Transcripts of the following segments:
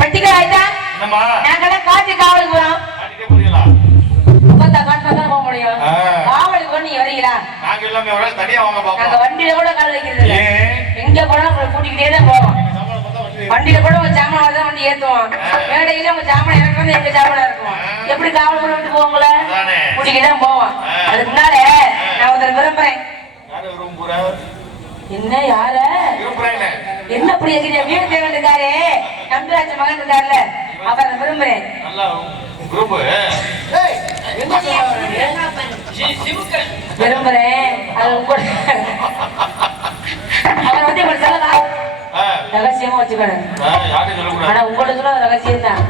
பட்டிக்கல ஆயிட்டா என்னம்மா? நாங்களே காவலுக்கு வரோம். காட்டிட்டே புரியல போக முடியும். காவலுக்கு வந்து நீங்க வரீங்களா? நாங்க வண்டியில கூட கால் வைக்கிறது இல்ல. எங்க போனா உங்களை கூட்டிக்கிட்டே தான் போவோம். வண்டியில கூட உங்க ஜாமான் வண்டி ஏத்துவோம். மேடையில உங்க ஜாமான் இறக்குறது எங்க ஜாமானா இருக்கும். எப்படி காவல் விட்டு போவோங்களா கூட்டிக்கிட்டே தான் போவோம். அதுக்கு முன்னாலே நான் ஒருத்தர் விரும்புறேன் என்ன யார? என்ன அப்படி வீடு தேவன் இருக்காரு நம்பிராஜ மகன் இருந்தார்ல அவரை விரும்புறேன். விரும்புறேன். அவர் வந்து இப்படி சொல்லலாம் ரகசியமா வச்சுக்கணும் ஆனா உங்களுக்கு ரகசியம் தான்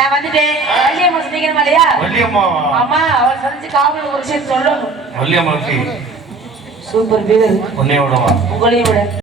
நான் வந்துட்டேன். வள்ளியம்மா சொன்னீங்க இல்லையா வள்ளியம்மா ஆமா சந்திச்சு காவல் ஒரு விஷயம் சொல்லணும். வள்ளியம்மா சூப்பர் வீரர் உங்களையும் விட.